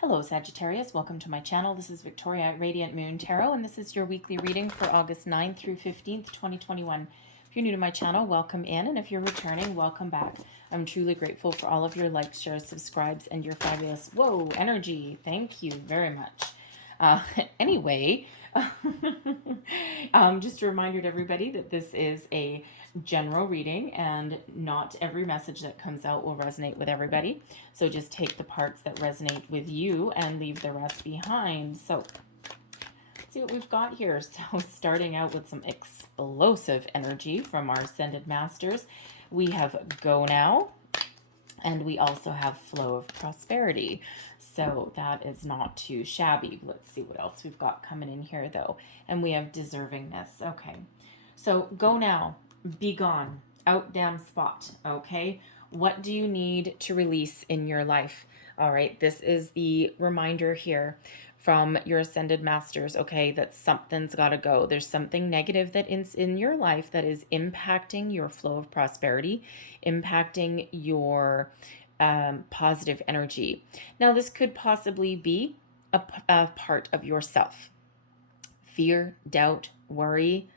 Hello Sagittarius, welcome to my channel. This is Victoria at Radiant Moon Tarot, and this is your weekly reading for August 9th through 15th, 2021. If you're new to my channel, welcome in, and if you're returning, welcome back. I'm truly grateful for all of your likes, shares, subscribes, and your fabulous, energy. Thank you very much. Anyway, just a reminder to everybody that this is a general reading and not every message that comes out will resonate with everybody. So just take the parts that resonate with you and leave the rest behind. So let's see what we've got here. So starting out with some explosive energy from our Ascended Masters, we have Go Now, and we also have Flow of Prosperity. So that is not too shabby. Let's see what else we've got coming in here, though. And we have Deservingness. Okay. So Go Now, be gone, out damn spot. Okay. What do you need to release in your life? All right. This is the reminder here from your Ascended Masters, okay, that something's got to go. There's something negative that is in your life that is impacting your flow of prosperity, impacting your positive energy. Now, this could possibly be a part of yourself. Fear, doubt, worry,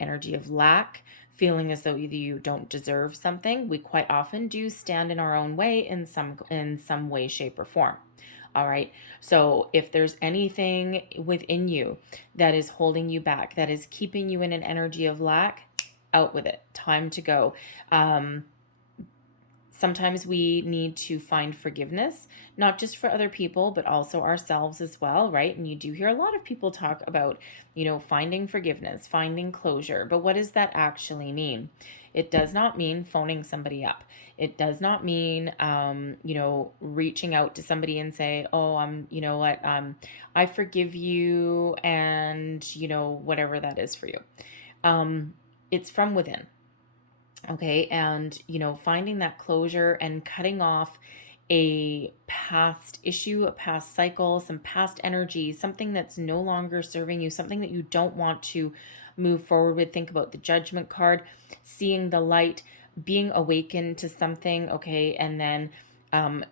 energy of lack, feeling as though either you don't deserve something. We quite often do stand in our own way in some way, shape, or form. All right. So if there's anything within you that is holding you back, that is keeping you in an energy of lack, out with it. Time to go. Sometimes we need to find forgiveness, not just for other people, but also ourselves as well, right? And you do hear a lot of people talk about, finding forgiveness, finding closure. But what does that actually mean? It does not mean phoning somebody up. It does not mean, reaching out to somebody and say, oh, I forgive you, and, whatever that is for you. It's from within. Okay. And, finding that closure and cutting off a past issue, a past cycle, some past energy, something that's no longer serving you, something that you don't want to move forward with. Think about the Judgment card, seeing the light, being awakened to something. Okay. And then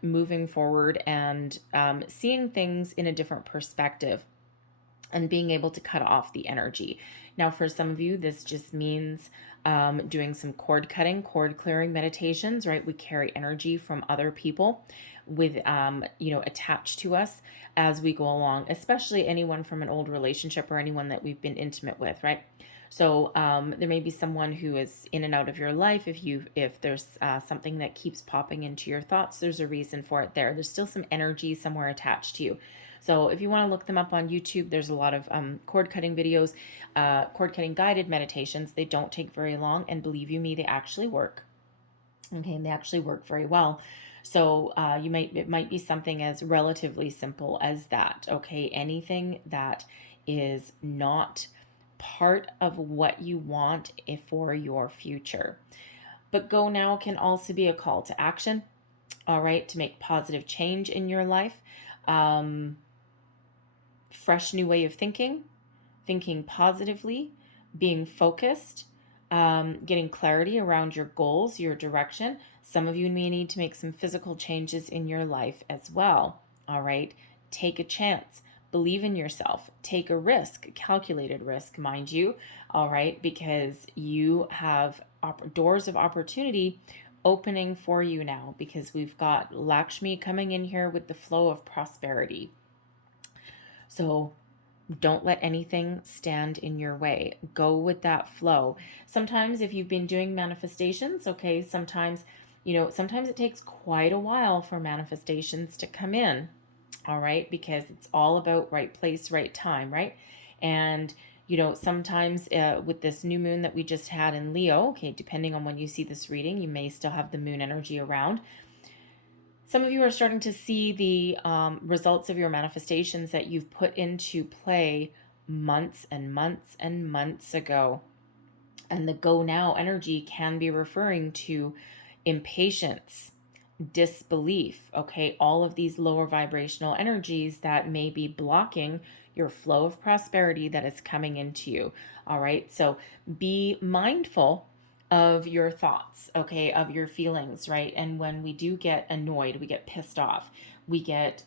moving forward and seeing things in a different perspective and being able to cut off the energy. Now, for some of you, this just means doing some cord cutting, cord clearing meditations, right? We carry energy from other people with, attached to us as we go along, especially anyone from an old relationship or anyone that we've been intimate with, right? So there may be someone who is in and out of your life. If there's something that keeps popping into your thoughts, there's a reason for it there. There's still some energy somewhere attached to you. So if you want to look them up on YouTube, there's a lot of cord cutting videos, cord cutting guided meditations. They don't take very long, and believe you me, they actually work. Okay, and they actually work very well. So it might be something as relatively simple as that. Okay, anything that is not part of what you want for your future. But Go Now can also be a call to action. All right, to make positive change in your life. Fresh new way of thinking positively, being focused, getting clarity around your goals, your direction. Some of you may need to make some physical changes in your life as well. All right. Take a chance. Believe in yourself. Take a risk, calculated risk, mind you. All right. Because you have doors of opportunity opening for you now, because we've got Lakshmi coming in here with the flow of prosperity. So don't let anything stand in your way. Go with that flow. Sometimes if you've been doing manifestations, okay, sometimes it takes quite a while for manifestations to come in. All right, because it's all about right place, right time, right? And sometimes with this new moon that we just had in Leo, okay, depending on when you see this reading, you may still have the moon energy around. Some of you are starting to see the results of your manifestations that you've put into play months and months and months ago. And the Go Now energy can be referring to impatience, disbelief, okay? All of these lower vibrational energies that may be blocking your flow of prosperity that is coming into you, all right? So be mindful of your thoughts, okay, of your feelings, right? And when we do get annoyed, we get pissed off, We get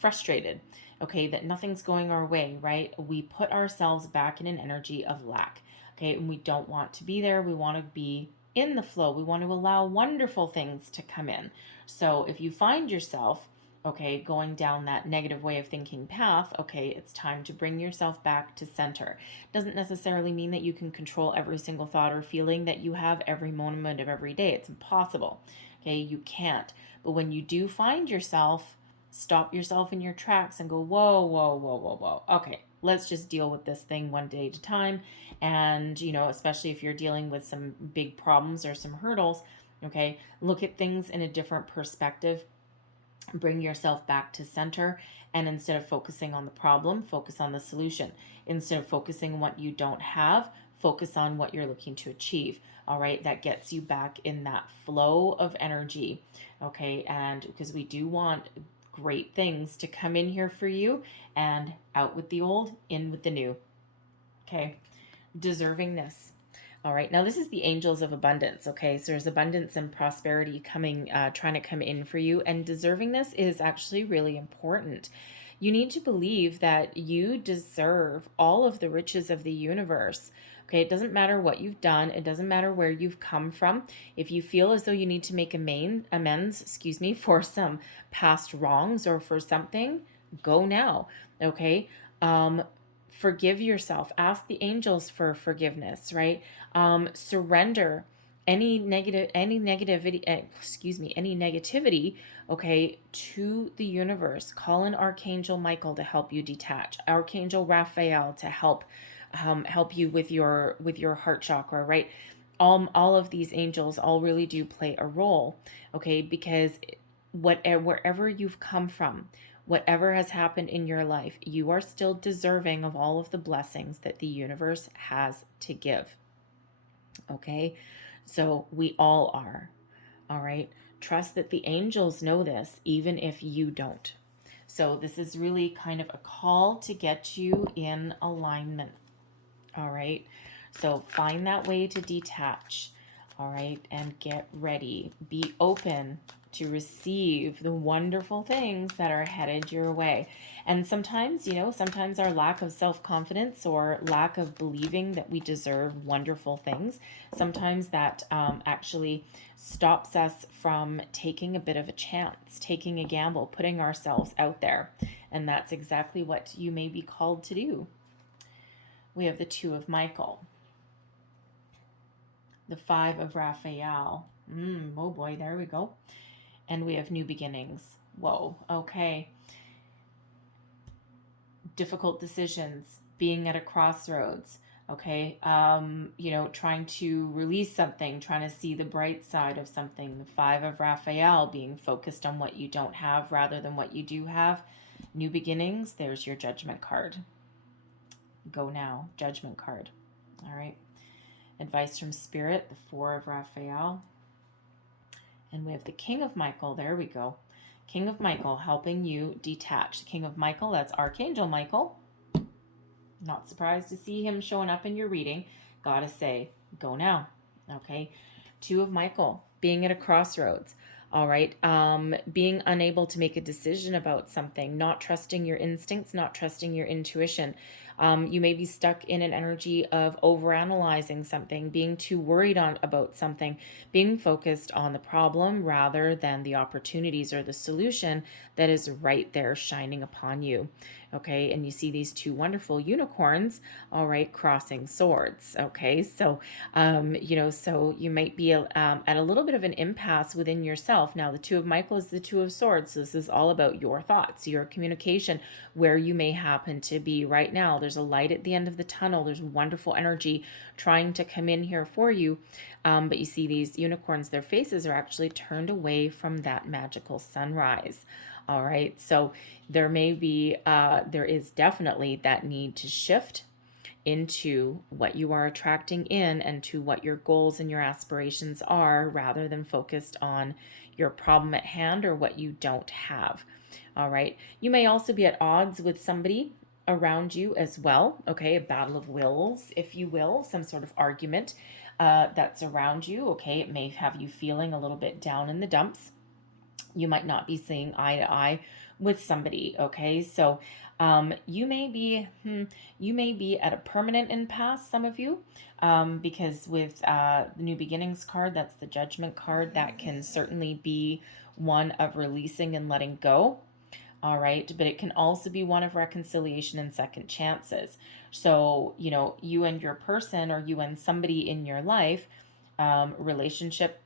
frustrated, okay, that nothing's going our way, right? We put ourselves back in an energy of lack, okay, and we don't want to be there. We want to be in the flow. We want to allow wonderful things to come in. So if you find yourself, okay, going down that negative way of thinking path, okay, it's time to bring yourself back to center. Doesn't necessarily mean that you can control every single thought or feeling that you have every moment of every day. It's impossible. Okay, you can't. But when you do find yourself, stop yourself in your tracks and go, whoa, whoa, whoa, whoa, whoa. Okay, let's just deal with this thing one day at a time. And, especially if you're dealing with some big problems or some hurdles, okay, look at things in a different perspective. Bring yourself back to center, and instead of focusing on the problem, focus on the solution. Instead of focusing on what you don't have, focus on what you're looking to achieve. All right, that gets you back in that flow of energy. Okay, and because we do want great things to come in here for you, and out with the old, in with the new. Okay, deservingness. All right, now this is the angels of abundance. Okay, so there's abundance and prosperity coming, trying to come in for you, and deservingness is actually really important. You need to believe that you deserve all of the riches of the universe. Okay, it doesn't matter what you've done, it doesn't matter where you've come from. If you feel as though you need to make amends, for some past wrongs or for something, go now. Okay, forgive yourself. Ask the angels for forgiveness, right? Surrender any negativity, okay, to the universe. Call in Archangel Michael to help you detach. Archangel Raphael to help you with your heart chakra, right? All of these angels all really do play a role, okay, because wherever you've come from, whatever has happened in your life, you are still deserving of all of the blessings that the universe has to give. Okay? So we all are. All right? Trust that the angels know this, even if you don't. So this is really kind of a call to get you in alignment. All right? So find that way to detach. All right? And get ready. Be open to receive the wonderful things that are headed your way. And sometimes, sometimes our lack of self-confidence or lack of believing that we deserve wonderful things, sometimes that actually stops us from taking a bit of a chance, taking a gamble, putting ourselves out there. And that's exactly what you may be called to do. We have the 2 of Michael, the 5 of Raphael. Oh boy, there we go. And we have new beginnings. Whoa, okay. Difficult decisions, being at a crossroads, okay. Trying to release something, trying to see the bright side of something. The 5 of Raphael, being focused on what you don't have rather than what you do have. New beginnings, there's your Judgment card. Go now, Judgment card. All right. Advice from Spirit, the 4 of Raphael. And we have the King of Michael. There we go. King of Michael helping you detach. The King of Michael, that's Archangel Michael. Not surprised to see him showing up in your reading. Gotta say, go now. Okay. 2 of Michael, being at a crossroads. All right. Being unable to make a decision about something, not trusting your instincts, not trusting your intuition. You may be stuck in an energy of overanalyzing something, being too worried about something, being focused on the problem rather than the opportunities or the solution that is right there shining upon you. Okay, and you see these 2 wonderful unicorns, all right, crossing swords. Okay, so so you might be at a little bit of an impasse within yourself. Now, the 2 of Michael is the 2 of swords. So this is all about your thoughts, your communication, where you may happen to be right now. There's a light at the end of the tunnel. There's wonderful energy trying to come in here for you. But you see these unicorns, their faces are actually turned away from that magical sunrise. All right, so there is definitely that need to shift into what you are attracting in and to what your goals and your aspirations are, rather than focused on your problem at hand or what you don't have. All right, you may also be at odds with somebody around you as well. Okay, a battle of wills, if you will, some sort of argument that's around you. Okay, it may have you feeling a little bit down in the dumps. You might not be seeing eye to eye with somebody. Okay, so you may be at a permanent impasse, some of you, because with the New Beginnings card, that's the Judgment card, that can certainly be one of releasing and letting go. All right, but it can also be one of reconciliation and second chances. So, you and your person, or you and somebody in your life, relationship,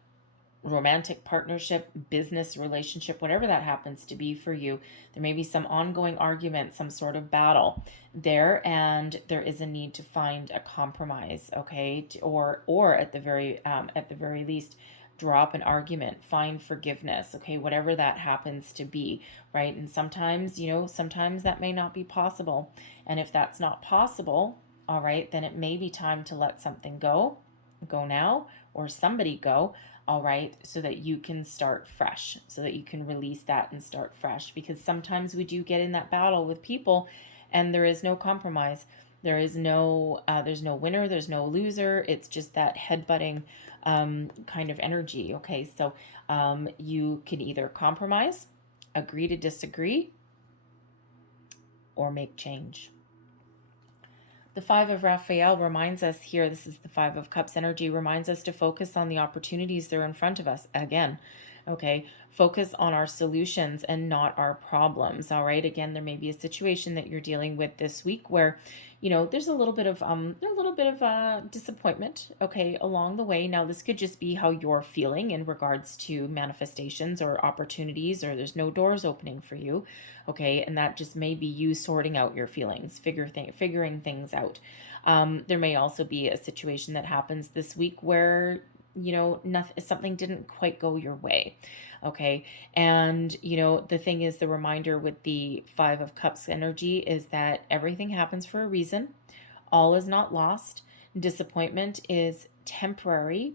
romantic partnership, business relationship, whatever that happens to be for you, there may be some ongoing argument, some sort of battle there, and there is a need to find a compromise, okay, or at the very least, drop an argument, find forgiveness, okay, whatever that happens to be, right? And sometimes, sometimes that may not be possible, and if that's not possible, all right, then it may be time to let something go now, or somebody go, all right, so that you can start fresh, so that you can release that and start fresh. Because sometimes we do get in that battle with people and there is no compromise. There's no winner, there's no loser. It's just that headbutting kind of energy. Okay, so you can either compromise, agree to disagree, or make change. The Five of Raphael reminds us here, this is the Five of Cups energy, reminds us to focus on the opportunities that are in front of us. Again, okay, focus on our solutions and not our problems. All right, again, there may be a situation that you're dealing with this week where, there's a little bit of disappointment, okay, along the way. Now, this could just be how you're feeling in regards to manifestations or opportunities, or there's no doors opening for you, okay, and that just may be you sorting out your feelings, figuring things out. There may also be a situation that happens this week where something didn't quite go your way, okay, and the thing is, the reminder with the Five of Cups energy is that everything happens for a reason. All is not lost. Disappointment is temporary,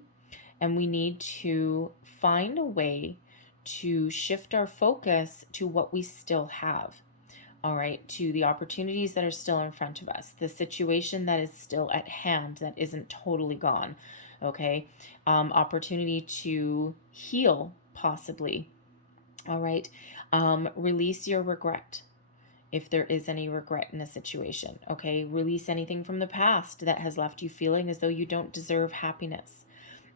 and we need to find a way to shift our focus to what we still have. All right, to the opportunities that are still in front of us, the situation that is still at hand, that isn't totally gone. Okay, opportunity to heal, possibly. All right, release your regret, if there is any regret in a situation. Okay, release anything from the past that has left you feeling as though you don't deserve happiness,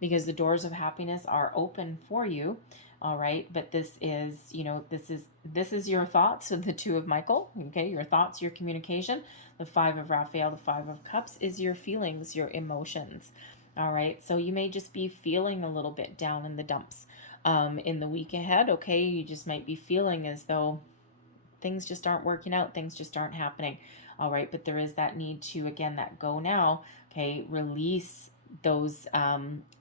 because the doors of happiness are open for you. All right, but this is your thoughts. So the Two of Michael, okay, your thoughts, your communication. The Five of Raphael, the Five of Cups, is your feelings, your emotions. All right, so you may just be feeling a little bit down in the dumps in the week ahead. Okay, you just might be feeling as though things just aren't working out, things just aren't happening. All right, but there is that need to, again, that go now, okay, release those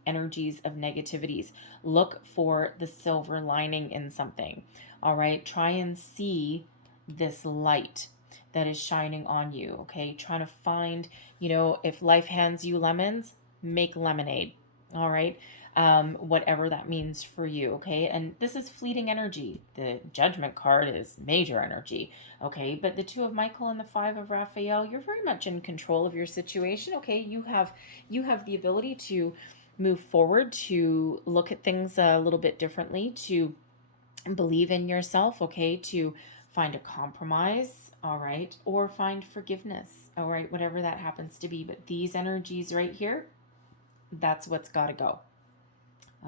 energies of negativities. Look for the silver lining in something. All right, try and see this light that is shining on you. Okay, trying to find, if life hands you lemons, make lemonade. All right, whatever that means for you. Okay, and this is fleeting energy. The Judgment card is major energy. Okay, but the Two of Michael and the Five of Raphael, you're very much in control of your situation. Okay, you have the ability to move forward, to look at things a little bit differently, to believe in yourself. Okay, to find a compromise. All right, or find forgiveness. All right, whatever that happens to be. But these energies right here, that's what's got to go.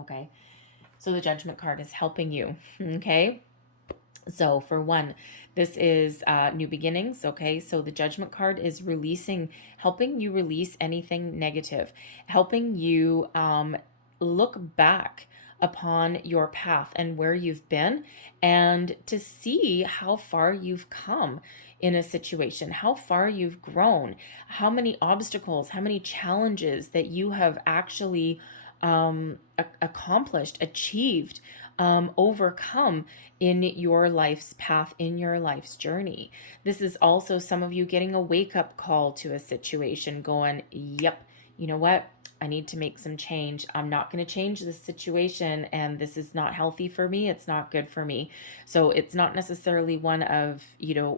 Okay, so the Judgment card is helping you. Okay, so for one, this is new beginnings. Okay, so the Judgment card is helping you release anything negative, helping you look back upon your path and where you've been, and to see how far you've come in a situation, how far you've grown, how many obstacles, how many challenges that you have actually accomplished, achieved, overcome in your life's path, in your life's journey. This is also some of you getting a wake-up call to a situation, going, yep, you know what? I need to make some change. I'm not going to change this situation, and this is not healthy for me. It's not good for me. So it's not necessarily one of,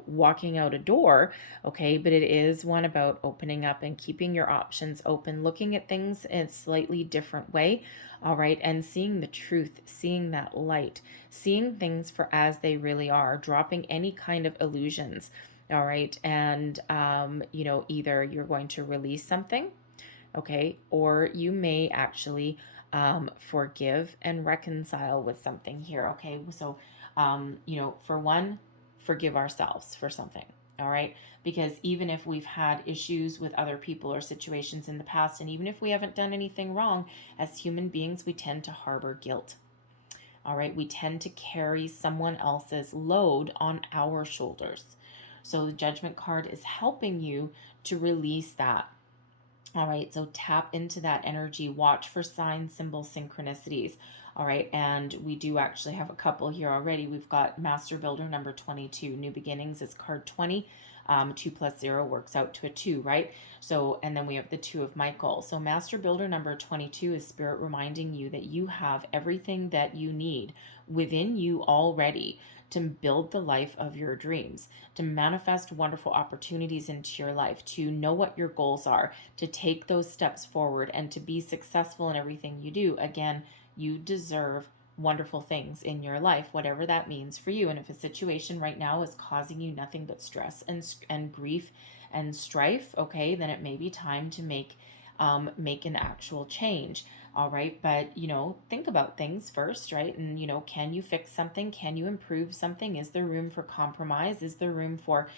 walking out a door, okay, but it is one about opening up and keeping your options open, looking at things in a slightly different way, all right, and seeing the truth, seeing that light, seeing things for as they really are, dropping any kind of illusions. All right. And, either you're going to release something, okay, or you may actually forgive and reconcile with something here, okay? So, for one, forgive ourselves for something, all right? Because even if we've had issues with other people or situations in the past, and even if we haven't done anything wrong, as human beings, we tend to harbor guilt. All right, we tend to carry someone else's load on our shoulders. So the Judgment card is helping you to release that. All right, so tap into that energy, watch for signs, symbols, synchronicities. All right, and we do actually have a couple here already. We've got Master Builder number 22, New Beginnings is card 20. 2 plus 0 works out to a 2, right? So, and then we have the 2 of Michael. So Master Builder number 22 is Spirit reminding you that you have everything that you need within you already to build the life of your dreams, to manifest wonderful opportunities into your life, to know what your goals are, to take those steps forward, and to be successful in everything you do. Again, you deserve wonderful things in your life, whatever that means for you. And if a situation right now is causing you nothing but stress and grief and strife, okay, then it may be time to make an actual change. All right, but think about things first, right? And can you fix something? Can you improve something? Is there room for compromise? Is there room for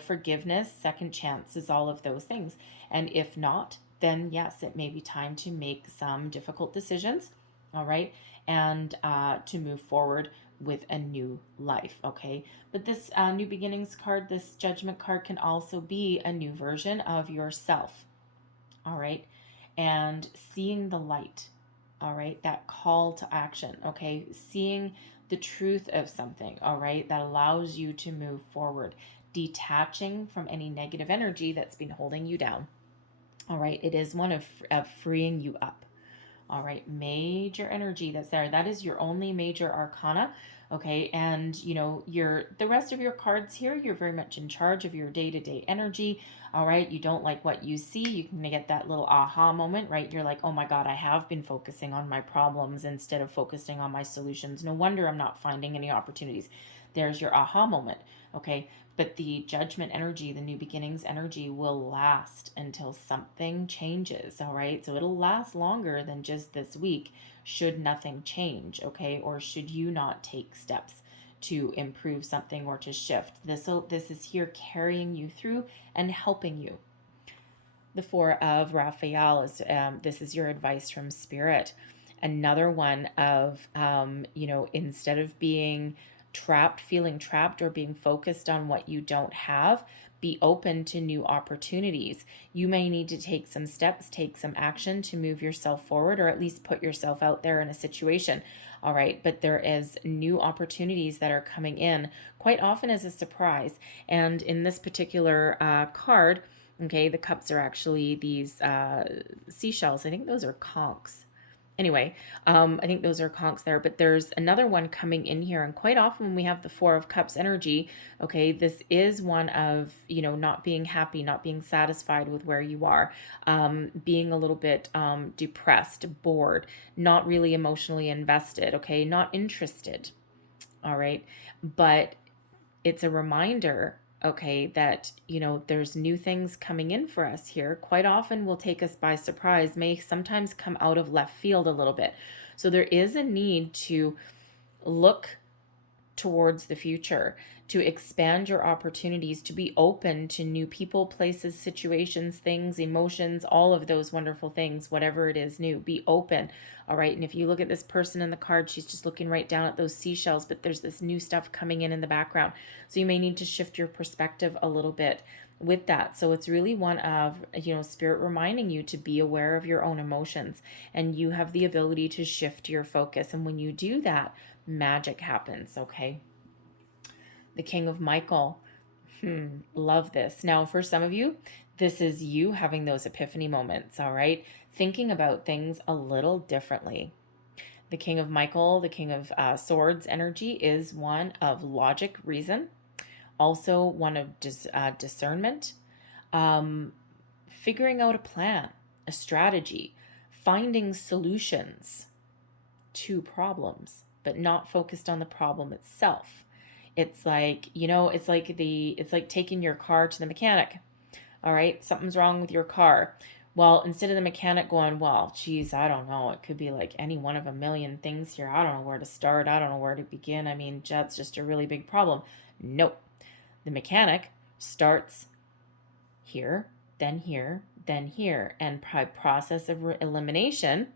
forgiveness, second chances, all of those things? And if not, then yes, it may be time to make some difficult decisions, all right, and to move forward with a new life, okay? But this New Beginnings card, this Judgment card, can also be a new version of yourself, all right? And seeing the light, all right? That call to action, okay? Seeing the truth of something, all right? That allows you to move forward, detaching from any negative energy that's been holding you down, all right? It is one of freeing you up. All right, major energy that's there. That is your only major arcana, okay? And the rest of your cards here, you're very much in charge of your day-to-day energy. All right, you don't like what you see, you can get that little aha moment, right? You're like, oh my God, I have been focusing on my problems instead of focusing on my solutions. No wonder I'm not finding any opportunities. There's your aha moment, okay? But the Judgment energy, the New Beginnings energy, will last until something changes, all right? So it'll last longer than just this week should nothing change, okay? Or should you not take steps to improve something or to shift. This is here carrying you through and helping you. The 4 of Raphael is, this is your advice from Spirit. Another one of, instead of being trapped, feeling trapped, or being focused on what you don't have, be open to new opportunities. You may need to take some steps, take some action to move yourself forward, or at least put yourself out there in a situation. All right, but there is new opportunities that are coming in quite often as a surprise. And in this particular card, okay, the cups are actually these seashells. I think those are conchs. Anyway, I think those are conchs there, but there's another one coming in here. And quite often when we have the 4 of Cups energy, okay, this is one of, not being happy, not being satisfied with where you are, being a little bit depressed, bored, not really emotionally invested, okay, not interested, all right? But it's a reminder, okay, that there's new things coming in for us here. Quite often will take us by surprise, may sometimes come out of left field a little bit. So there is a need to look towards the future, to expand your opportunities, to be open to new people, places, situations, things, emotions, all of those wonderful things, whatever it is new, be open. All right. And if you look at this person in the card, she's just looking right down at those seashells, but there's this new stuff coming in the background. So you may need to shift your perspective a little bit with that. So it's really one of, Spirit reminding you to be aware of your own emotions, and you have the ability to shift your focus. And when you do that, magic happens, okay? The King of Michael. Love this. Now, for some of you, This is you having those epiphany moments, all right? Thinking about things a little differently. The King of Michael, the King of Swords energy is one of logic, reason, also one of discernment, um, figuring out a plan, a strategy, finding solutions to problems, but not focused on the problem itself. It's like, it's like taking your car to the mechanic. All right, something's wrong with your car. Well, instead of the mechanic going, well, geez, I don't know. It could be like any one of a million things here. I don't know where to start. I don't know where to begin. I mean, that's just a really big problem. Nope. The mechanic starts here, then here, then here. And by process of elimination,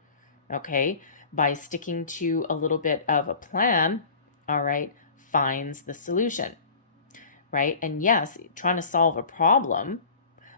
okay, by sticking to a little bit of a plan, all right, finds the solution, right? And yes, trying to solve a problem,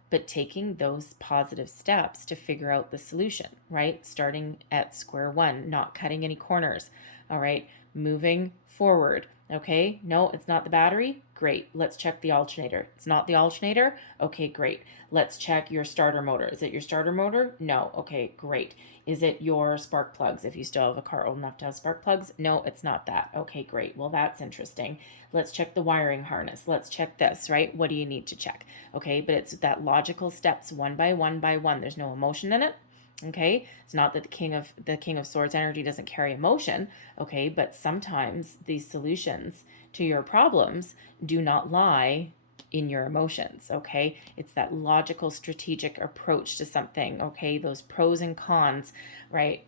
but taking those positive steps to figure out the solution, right? Starting at square one, not cutting any corners, all right? Moving forward, okay? No, it's not the battery. Great. Let's check the alternator. It's not the alternator. Okay, great. Let's check your starter motor. Is it your starter motor? No. Okay, great. Is it your spark plugs? If you still have a car old enough to have spark plugs? No, it's not that. Okay, great. Well, that's interesting. Let's check the wiring harness. Let's check this, right? What do you need to check? Okay, but it's that logical steps one by one by one. There's no emotion in it. Okay, it's not that the king of swords energy doesn't carry emotion. Okay, but sometimes these solutions to your problems do not lie in your emotions. Okay, it's that logical strategic approach to something. Okay, those pros and cons, right?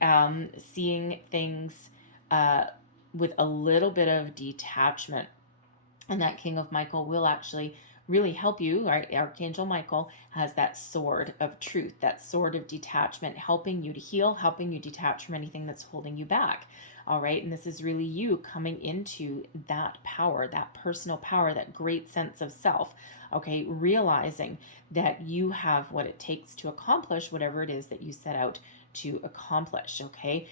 Seeing things with a little bit of detachment. And that King of Michael will actually really help you, right? Archangel Michael has that sword of truth, that sword of detachment, helping you to heal, helping you detach from anything that's holding you back. All right. And this is really you coming into that power, that personal power, that great sense of self. Okay. Realizing that you have what it takes to accomplish whatever it is that you set out to accomplish. Okay.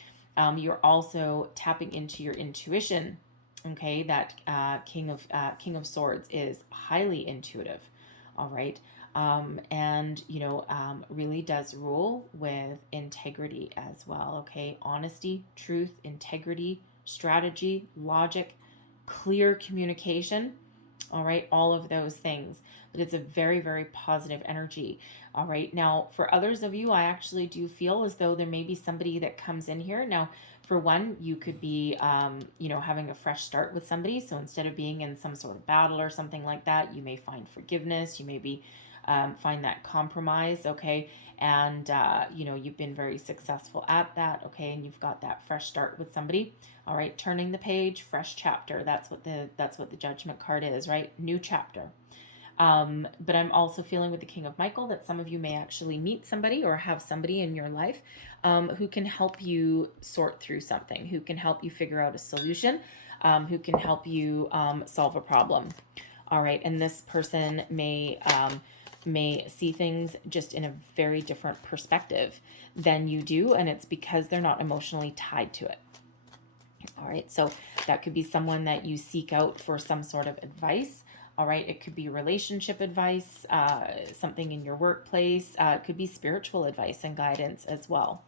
You're also tapping into your intuition. Okay, that King of Swords is highly intuitive. All right, and really does rule with integrity as well. Okay, honesty, truth, integrity, strategy, logic, clear communication. All right, all of those things, but it's a very, very positive energy. All right, now for others of you, I actually do feel as though there may be somebody that comes in here now. For one, you could be, having a fresh start with somebody. So instead of being in some sort of battle or something like that, you may find forgiveness. You may be find that compromise. Okay, and you've been very successful at that. Okay, and you've got that fresh start with somebody. All right, turning the page, fresh chapter. That's what the Judgment card is, right? New chapter. But I'm also feeling with the King of Michael that some of you may actually meet somebody or have somebody in your life who can help you sort through something, who can help you figure out a solution, who can help you solve a problem. All right, and this person may see things just in a very different perspective than you do, and it's because they're not emotionally tied to it. All right, so that could be someone that you seek out for some sort of advice. All right, it could be relationship advice, something in your workplace. It could be spiritual advice and guidance as well.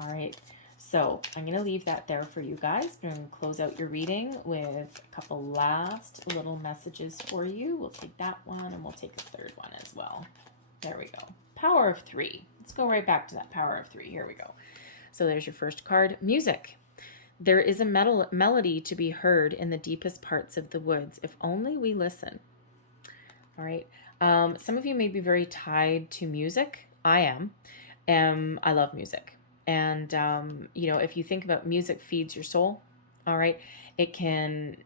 All right, so I'm going to leave that there for you guys. I'm going to close out your reading with a couple last little messages for you. We'll take that one and we'll take a third one as well. There we go. Power of three. Let's go right back to that power of three. Here we go. So there's your first card, music. There is a melody to be heard in the deepest parts of the woods, if only we listen. All right. Some of you may be very tied to music. I am. I love music. And, if you think about music feeds your soul, all right, it can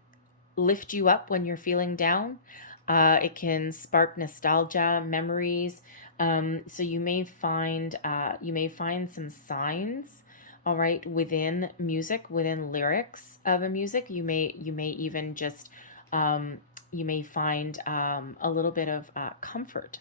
lift you up when you're feeling down. It can spark nostalgia, memories. So you may find some signs, all right, within music, within lyrics of a music. You may even just you may find a little bit of comfort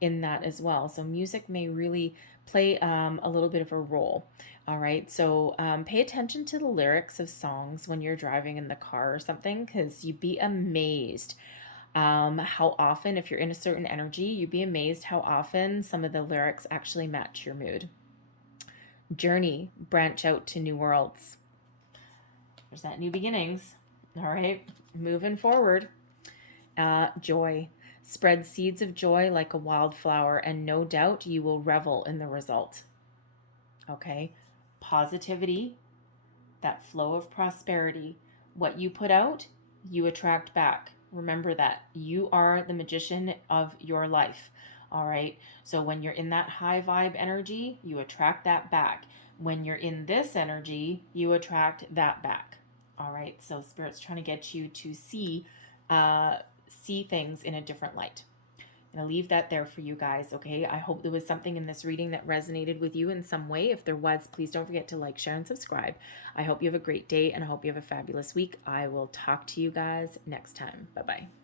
in that as well. So music may really play a little bit of a role. All right, so pay attention to the lyrics of songs when you're driving in the car or something, because you'd be amazed How often, if you're in a certain energy, you'd be amazed how often some of the lyrics actually match your mood. Journey, branch out to new worlds. There's that new beginnings. All right, moving forward. Joy, spread seeds of joy like a wildflower, and no doubt you will revel in the result. Okay, positivity, that flow of prosperity. What you put out, you attract back. Remember that. You are the magician of your life. All right. So when you're in that high vibe energy, you attract that back. When you're in this energy, you attract that back. All right. So Spirit's trying to get you to see things in a different light. I'm going to leave that there for you guys, okay? I hope there was something in this reading that resonated with you in some way. If there was, please don't forget to like, share, and subscribe. I hope you have a great day, and I hope you have a fabulous week. I will talk to you guys next time. Bye-bye.